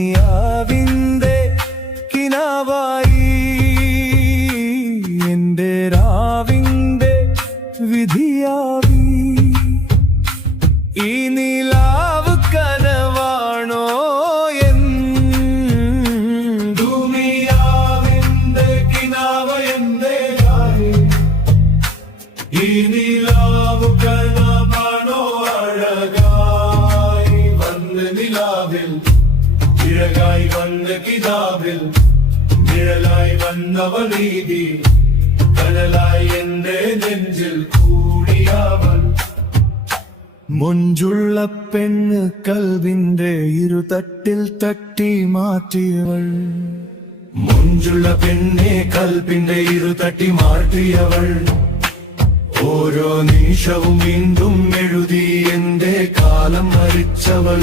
ദുനിയാവിന്റെ കിനാവായി എന്റെ രാവിന്റെ വിധിയാവി ഈ നിലാവ് കനവാണോ ദുനിയാവിന്റെ കിനാവ് എന്റേതായി ഈ നിലാവ് കനവാണോ അഴകായി വന്ന് നിലാവിൽ ഇഴകായി വന്ന കിതാബിൽ നിഴലായി വന്നവൾ നീതി കനലായി എന്റെ നെഞ്ചിൽ കൂടിയവൾ മൊഞ്ചുള്ള പെണ്ണ് കൽവിന്റെ ഇരുതട്ടിൽ തട്ടി മാറ്റിയവൾ മൊഞ്ചുള്ള പെണ്ണെ കൽപ്പിന്റെ ഇരുതട്ടി മാറ്റിയവൾ ഓരോ നിമിഷവും വീണ്ടും എഴുതി എന്റെ കാലം മരിച്ചവൾ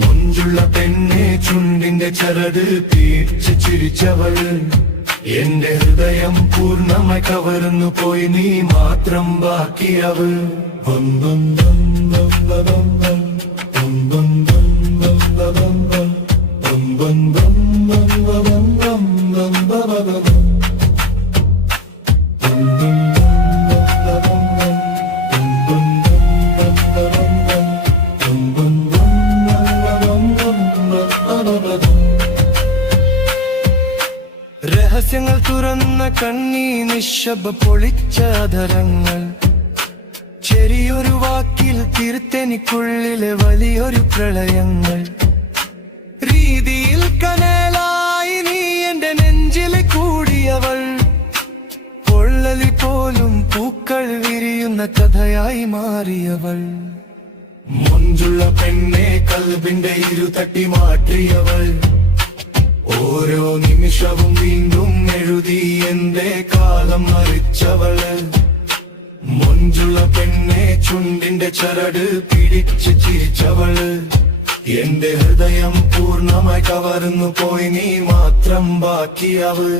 മൊഞ്ചുള്ള പെണ്ണെ ചുണ്ടിന്റെ ചരട് തീർച്ച് ചിരിച്ചവൾ എന്റെ ഹൃദയം പൂർണ്ണമായി കവർന്നു പോയി നീ മാത്രം ബാക്കിയവൾ രഹസ്യങ്ങൾ തുറന്ന കണ്ണീ നിശബ്ദ പൊളിച്ച ധരങ്ങൾ ചെറിയൊരു വാക്കിൽ തിരുത്തെനിക്കുള്ളിലെ വലിയൊരു പ്രളയങ്ങൾ രീതിയിൽ കനലായി നീ എന്റെ നെഞ്ചിൽ കൂടിയവൾ പൊള്ളലിൽ പോലും പൂക്കൾ വിരിയുന്ന കഥയായി മാറിയവൾ മൊഞ്ചുള്ള പെണ്ണെ കൽബിന്റെ ഇരുതട്ടി മാറ്റിയവൾ ഓരോ നിമിഷവും വീണ്ടും എഴുതി എന്റെ കാലം മരിച്ചവള് മൊഞ്ചുള്ള പെണ്ണെ ചുണ്ടിന്റെ ചരട് പിടിച്ച് ചിരിച്ചവള് എന്റെ ഹൃദയം പൂർണ്ണമായി കവർന്നു പോയി നീ മാത്രം ബാക്കിയവൾ